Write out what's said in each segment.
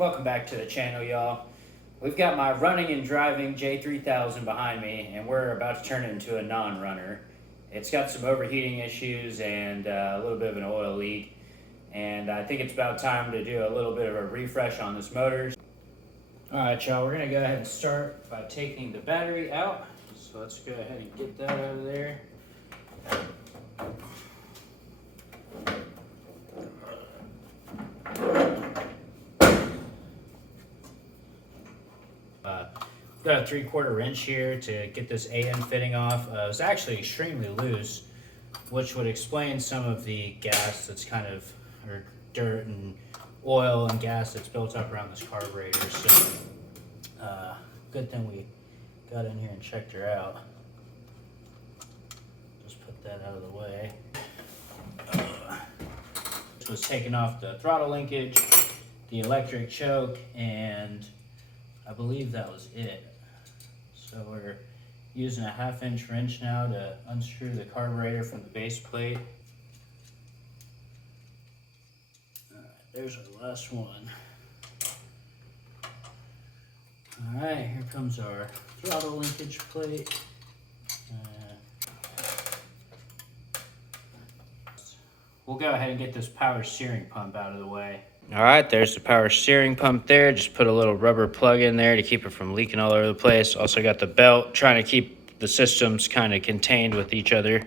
Welcome back to the channel, y'all. We've got my running and driving J3000 behind me, and we're about to turn it into a non-runner. It's got some overheating issues and a little bit of an oil leak, and I think it's about time to do a little bit of a refresh on this motor. Alright, y'all, we're going to go ahead and start by taking the battery out. So let's go ahead and get that out of there. Got a 3/4 wrench here to get this AM fitting off. It was actually extremely loose, which would explain some of the gas that's kind of, or dirt and oil and gas that's built up around this carburetor. So, good thing we got in here and checked her out. Just put that out of the way. This was taking off the throttle linkage, the electric choke, and I believe that was it. So we're using a 1/2-inch wrench now to unscrew the carburetor from the base plate. Alright, there's our last one. Alright, here comes our throttle linkage plate. We'll go ahead and get this power steering pump out of the way. Alright, there's the power steering pump there. Just put a little rubber plug in there to keep it from leaking all over the place. Also got the belt, trying to keep the systems kind of contained with each other.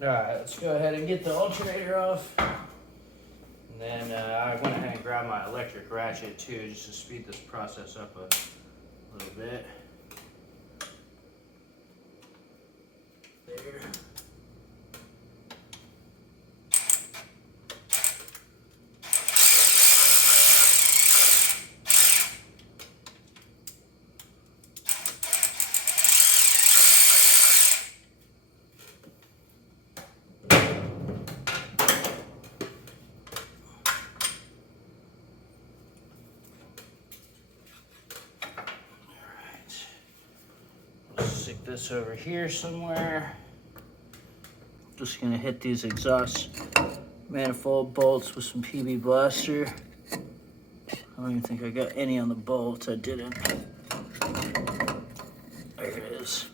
Alright, let's go ahead and get the alternator off. And then I went ahead and grabbed my electric ratchet too, just to speed this process up a little bit. There. Stick this over here somewhere. Just gonna hit these exhaust manifold bolts with some PB Blaster. I don't even think I got any on the bolts. I didn't. There it is.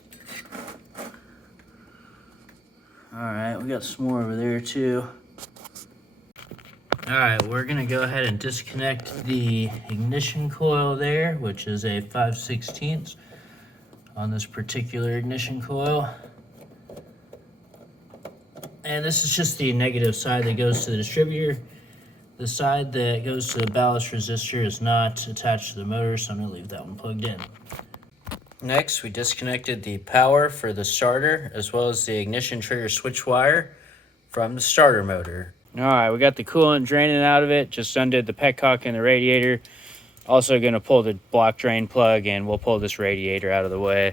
Alright, we got some more over there too. Alright, we're gonna go ahead and disconnect the ignition coil there, which is a 5/16 on this particular ignition coil. And this is just the negative side that goes to the distributor. The side that goes to the ballast resistor is not attached to the motor, so I'm gonna leave that one plugged in. Next, we disconnected the power for the starter, as well as the ignition trigger switch wire from the starter motor. All right, we got the coolant draining out of it, just undid the petcock and the radiator. Also gonna pull the block drain plug, and we'll pull this radiator out of the way.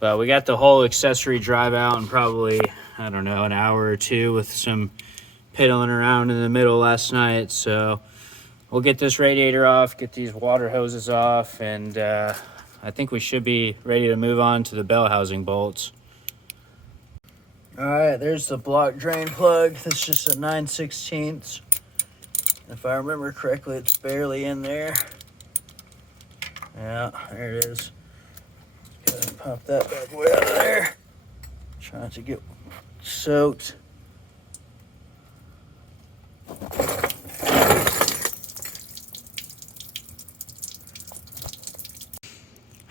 But we got the whole accessory drive out in probably, I don't know, an hour or two with some piddling around in the middle last night. So we'll get this radiator off, get these water hoses off, and I think we should be ready to move on to the bell housing bolts. All right, there's the block drain plug. This is just a 9/16. If I remember correctly, it's barely in there. Yeah, there it is. Go ahead and pop that bad boy out of there. Try not to get soaked.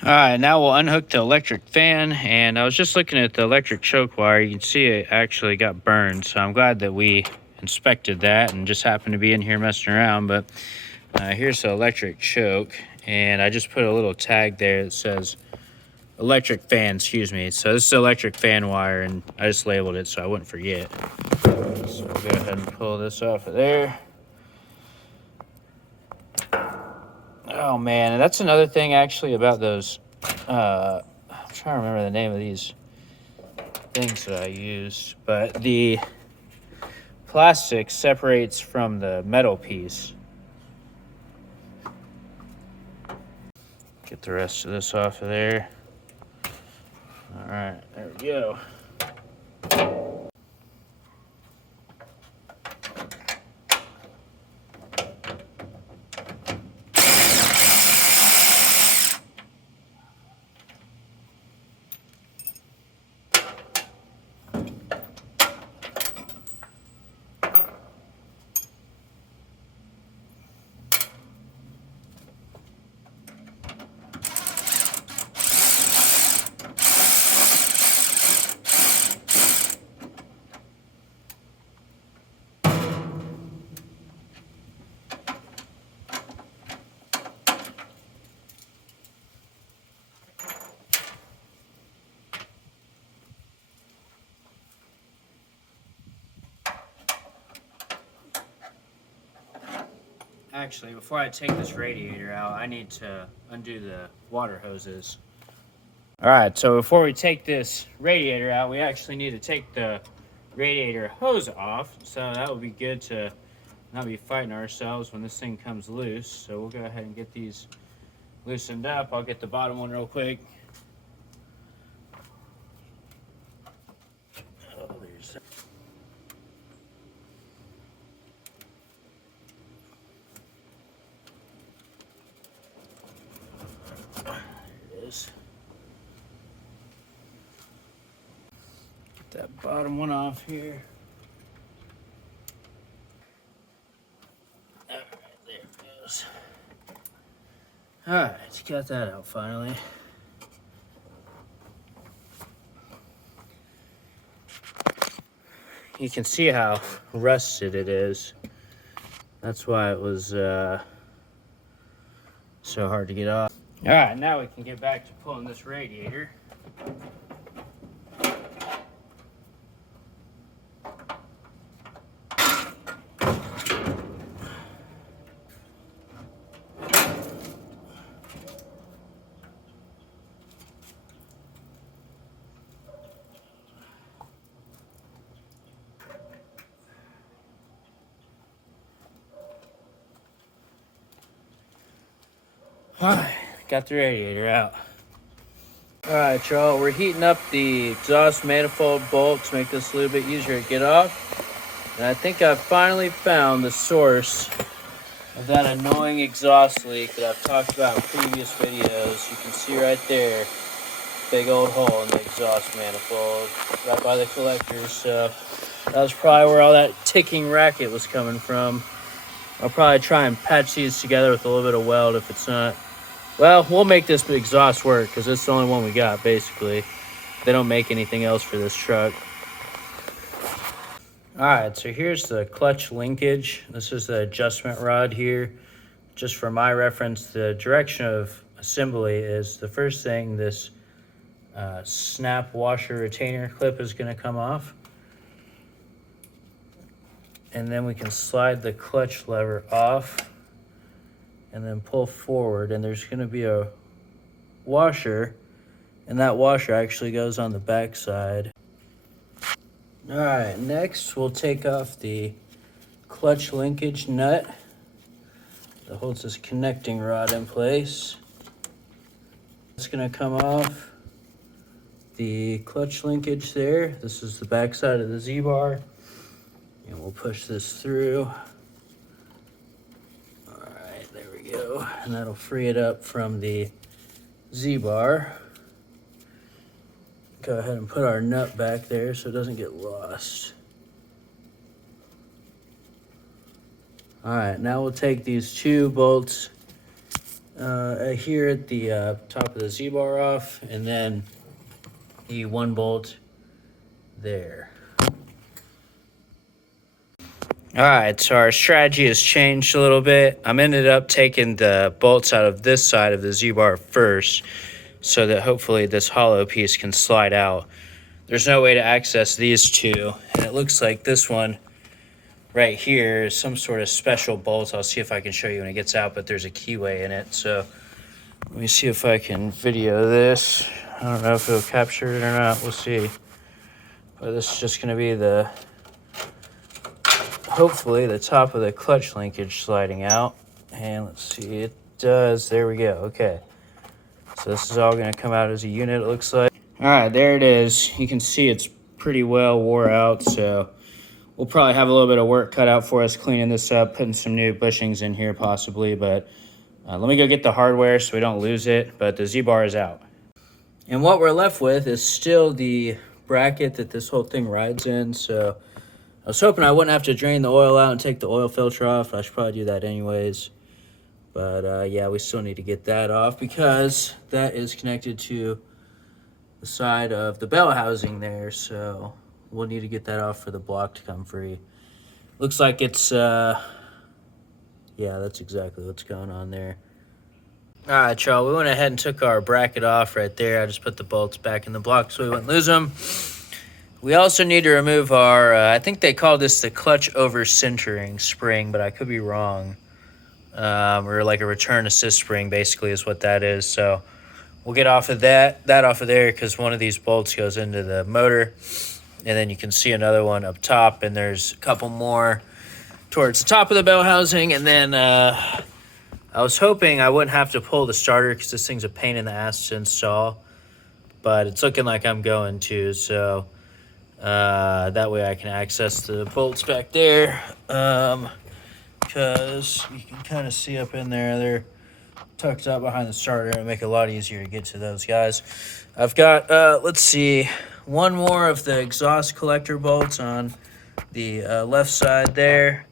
All right, now we'll unhook the electric fan, and I was just looking at the electric choke wire. You can see it actually got burned, so I'm glad that we inspected that and just happened to be in here messing around. But here's the electric choke, and I just put a little tag there that says electric fan, excuse me. So this is electric fan wire, and I just labeled it so I wouldn't forget. So we'll go ahead and pull this off of there. Oh man, and that's another thing actually about those, I'm trying to remember the name of these things that I used, but the plastic separates from the metal piece. Get the rest of this off of there. All right, there we go. Actually, before I take this radiator out, I need to undo the water hoses. All right, so before we take this radiator out, we actually need to take the radiator hose off. So that would be good to not be fighting ourselves when this thing comes loose. So we'll go ahead and get these loosened up. I'll get the bottom one real quick. Oh, there's that. There it is. Get that bottom one off here. All right, there it goes. All right, got that out finally. You can see how rusted it is. That's why it was so hard to get off. All right, now we can get back to pulling this radiator. Alright, got the radiator out. Alright, y'all, we're heating up the exhaust manifold bolt to make this a little bit easier to get off. And I think I've finally found the source of that annoying exhaust leak that I've talked about in previous videos. You can see right there, big old hole in the exhaust manifold, right by the collectors. So that was probably where all that ticking racket was coming from. I'll probably try and patch these together with a little bit of weld if it's not. Well, we'll make this exhaust work because it's the only one we got, basically. They don't make anything else for this truck. All right, so here's the clutch linkage. This is the adjustment rod here. Just for my reference, the direction of assembly is the first thing this snap washer retainer clip is going to come off. And then we can slide the clutch lever off and then pull forward, and there's going to be a washer, and that washer actually goes on the back side. All right, next we'll take off the clutch linkage nut that holds this connecting rod in place. It's going to come off the clutch linkage there. This is the back side of the Z-bar, and we'll push this through. Go, and that'll free it up from the Z-bar. Go ahead and put our nut back there so it doesn't get lost. All right, now we'll take these two bolts here at the top of the Z-bar off, and then the one bolt there. All right, so our strategy has changed a little bit. I'm ended up taking the bolts out of this side of the Z-bar first so that hopefully this hollow piece can slide out. There's no way to access these two, and it looks like this one right here is some sort of special bolt. I'll see if I can show you when it gets out, but there's a keyway in it. So let me see if I can video this. I don't know if it'll capture it or not. We'll see. But this is just going to be the... hopefully the top of the clutch linkage sliding out. And let's see, it does. There we go. Okay, so this is all going to come out as a unit, it looks like. All right, there it is. You can see it's pretty well wore out, so we'll probably have a little bit of work cut out for us cleaning this up, putting some new bushings in here possibly. But let me go get the hardware so we don't lose it. But the Z-bar is out, and what we're left with is still the bracket that this whole thing rides in. So I was hoping I wouldn't have to drain the oil out and take the oil filter off. I should probably do that anyways. But yeah, we still need to get that off because that is connected to the side of the bell housing there. So we'll need to get that off for the block to come free. Looks like it's, yeah, that's exactly what's going on there. All right, y'all, we went ahead and took our bracket off right there. I just put the bolts back in the block so we wouldn't lose them. We also need to remove our, I think they call this the clutch over centering spring, but I could be wrong. or like a return assist spring basically is what that is. So we'll get off of that off of there because one of these bolts goes into the motor, and then you can see another one up top, and there's a couple more towards the top of the bell housing. And then I was hoping I wouldn't have to pull the starter because this thing's a pain in the ass to install, but it's looking like I'm going to, so that way I can access the bolts back there, because you can kind of see up in there, they're tucked up behind the starter. It'll make it a lot easier to get to those guys. I've got, let's see, one more of the exhaust collector bolts on the left side there.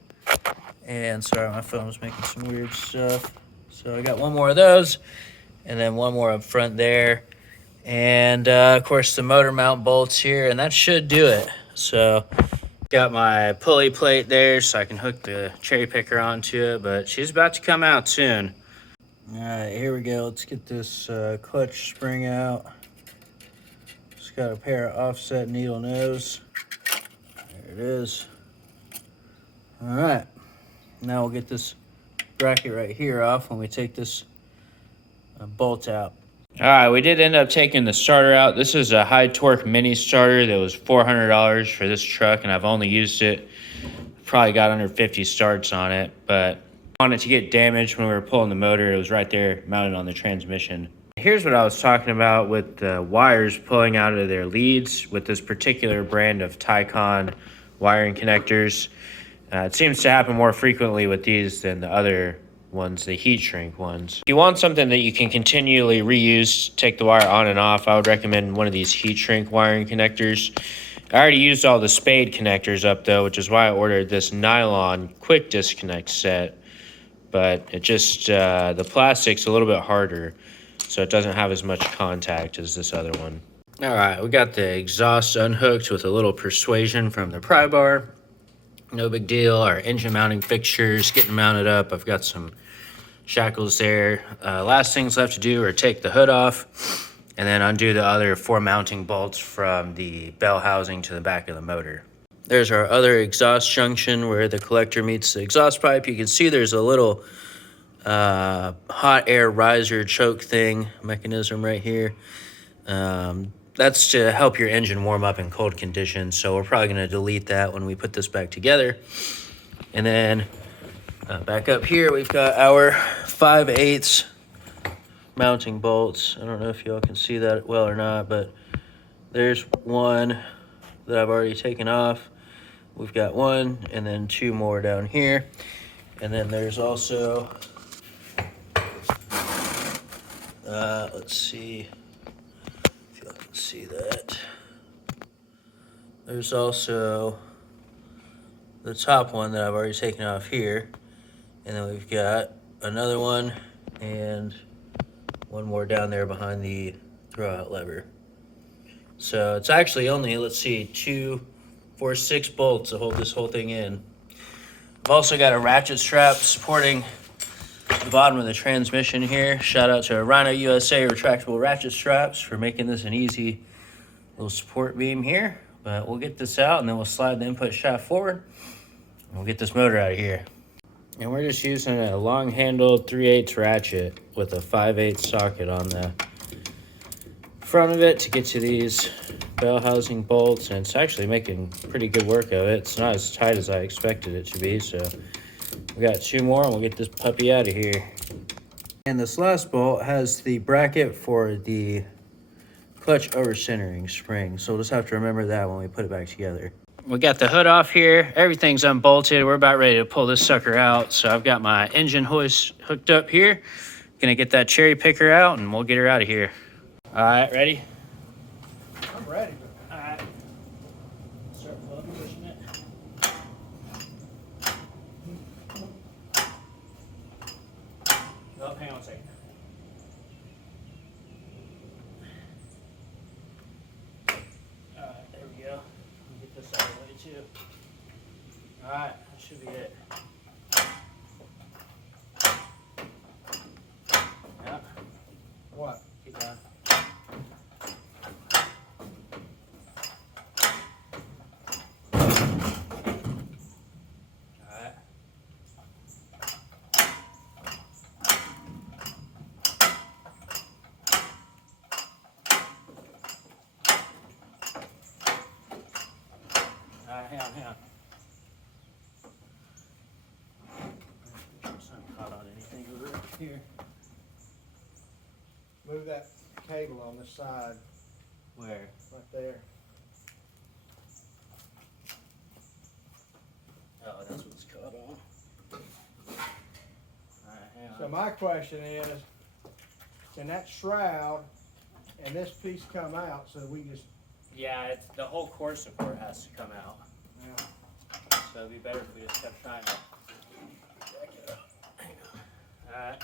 And sorry, my phone was making some weird stuff. So I got one more of those, and then one more up front there. And of course the motor mount bolts here, and that should do it. So got my pulley plate there so I can hook the cherry picker onto it, but she's about to come out soon. All right, here we go. Let's get this clutch spring out. Just got a pair of offset needle nose. There it is. All right, now we'll get this bracket right here off when we take this bolt out. All right, we did end up taking the starter out. This is a high torque mini starter that was $400 for this truck, and I've only used it, probably got under 50 starts on it, but I wanted to get damaged when we were pulling the motor. It was right there mounted on the transmission. Here's what I was talking about with the wires pulling out of their leads with this particular brand of Tycon wiring connectors. It seems to happen more frequently with these than the other ones, the heat shrink ones. If you want something that you can continually reuse, take the wire on and off, I would recommend one of these heat shrink wiring connectors. I already used all the spade connectors up though, which is why I ordered this nylon quick disconnect set, but it just, the plastic's a little bit harder, so it doesn't have as much contact as this other one. All right, we got the exhaust unhooked with a little persuasion from the pry bar. No big deal. Our engine mounting fixtures getting mounted up. I've got some shackles there. Last things left to do are take the hood off and then undo the other 4 mounting bolts from the bell housing to the back of the motor. There's our other exhaust junction where the collector meets the exhaust pipe. You can see there's a little hot air riser choke thing mechanism right here. That's to help your engine warm up in cold conditions, so we're probably going to delete that when we put this back together. And then back up here, we've got our 5/8 mounting bolts. I don't know if y'all can see that well or not, but there's one that I've already taken off. We've got one and then 2 more down here. And then there's also, let's see. See that there's also the top one that I've already taken off here, and then we've got another one and one more down there behind the throwout lever. So it's actually only, let's see, 2, 4, 6 bolts to hold this whole thing in. I've also got a ratchet strap supporting the bottom of the transmission here. Shout out to Rhino USA retractable ratchet straps for making this an easy little support beam here. But we'll get this out and then we'll slide the input shaft forward and we'll get this motor out of here. And we're just using a long handled 3/8 ratchet with a 5/8 socket on the front of it to get to these bell housing bolts, and it's actually making pretty good work of it. It's not as tight as I expected it to be, so we got 2 more and we'll get this puppy out of here. And this last bolt has the bracket for the clutch over centering spring, so we'll just have to remember that when we put it back together. We got the hood off here. Everything's unbolted. We're about ready to pull this sucker out. So I've got my engine hoist hooked up here. Gonna get that cherry picker out and we'll get her out of here. All right, ready? I'm ready. All right. Start pushing it. Oh, hang on a second. All right, there we go. Get this out of the way too. All right, that should be it. Yeah. What? Keep going. Here. Move that cable on the side, Where? right there. Oh, that's what's caught on. Alright, hang on. So my question is, can that shroud and this piece come out so we just, Yeah, it's the whole core support has to come out. yeah. So it'd be better if we just kept trying to jack it up. Hang on. Alright.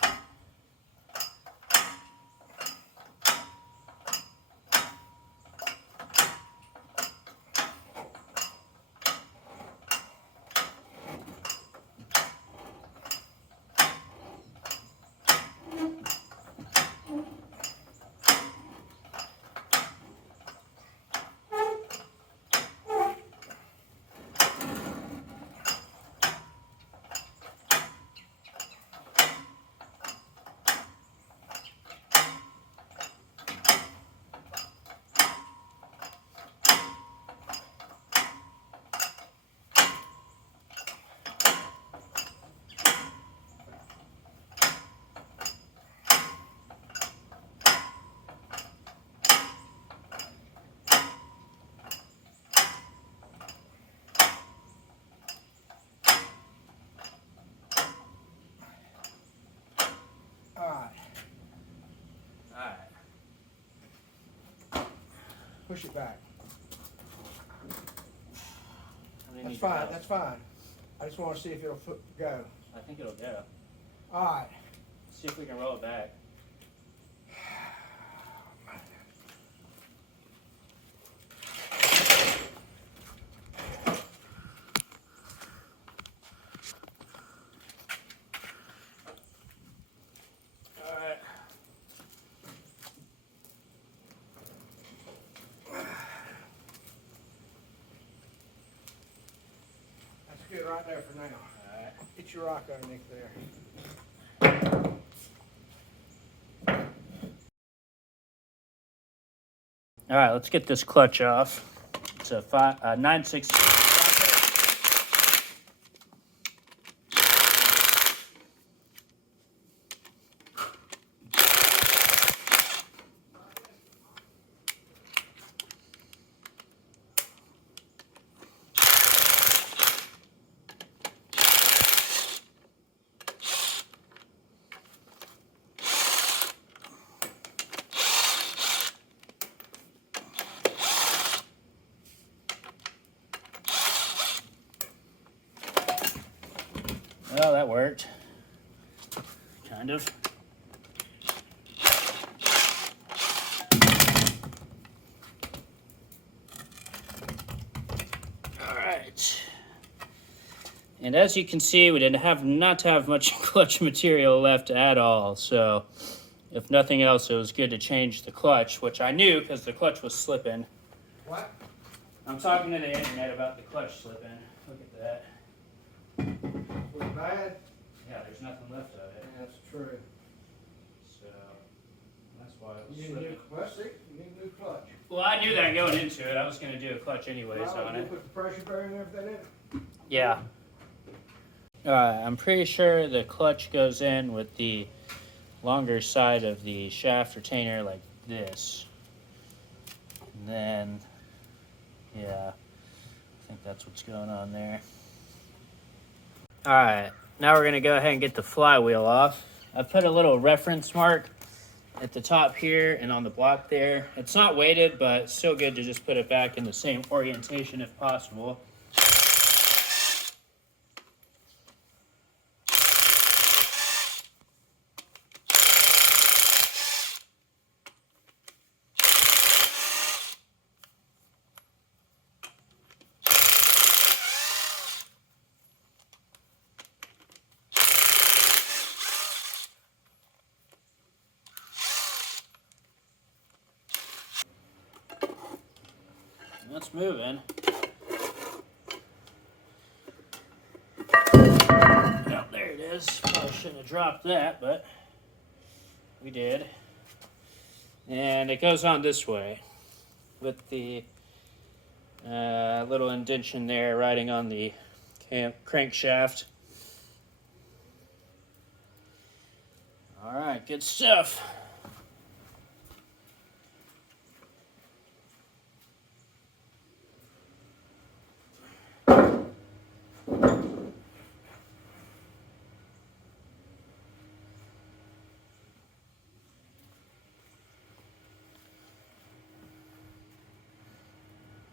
Alright, Alright. push it back. I That's fine, that's fine. I just wanna see if it'll go. I think it'll go. Alright. See if we can roll it back. Alright. That's good right there for now. Alright. Get your rock underneath there. All right, let's get this clutch off. It's a 9/16. Well, that worked. Kind of. All right. And as you can see, we didn't have not have much clutch material left at all. So, if nothing else, it was good to change the clutch, which I knew because the clutch was slipping. What? I'm talking to the internet about the clutch slipping. Look at that. Was it bad? Yeah, there's nothing left of it. That's true. So that's why it was You need a slipping. new, well, see, you need a new clutch. Well, I knew that going into it. I was going to do a clutch anyways Well, on you it. put the pressure barrier and everything in it? Yeah. Alright, I'm pretty sure the clutch goes in with the longer side of the shaft retainer like this. And then, yeah, I think that's what's going on there. Alright, now we're going to go ahead and get the flywheel off. I put a little reference mark at the top here and on the block there. It's not weighted, but it's still good to just put it back in the same orientation if possible. That's moving. Oh, there it is. Probably shouldn't have dropped that, but we did. And it goes on this way with the little indentation there riding on the crankshaft. All right, good stuff.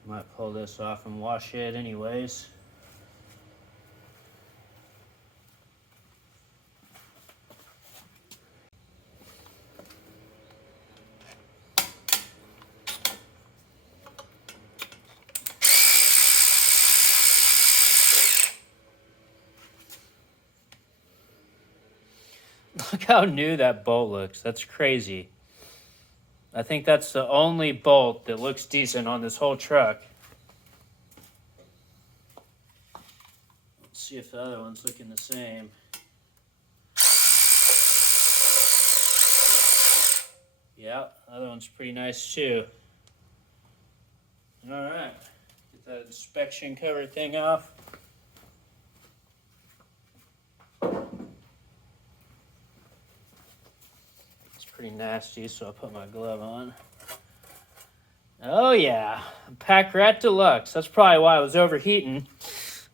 Might pull this off and wash it anyways. Look how new that bolt looks. That's crazy. I think that's the only bolt that looks decent on this whole truck. Let's see if the other one's looking the same. Yeah, the other one's pretty nice too. All right, get that inspection cover thing off. Pretty nasty, so I'll put my glove on. Oh yeah, Pack Rat Deluxe. That's probably why I was overheating.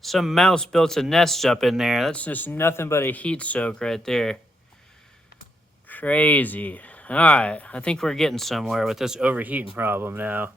Some mouse built a nest up in there. That's just nothing but a heat soak right there. Crazy. All right, I think we're getting somewhere with this overheating problem now.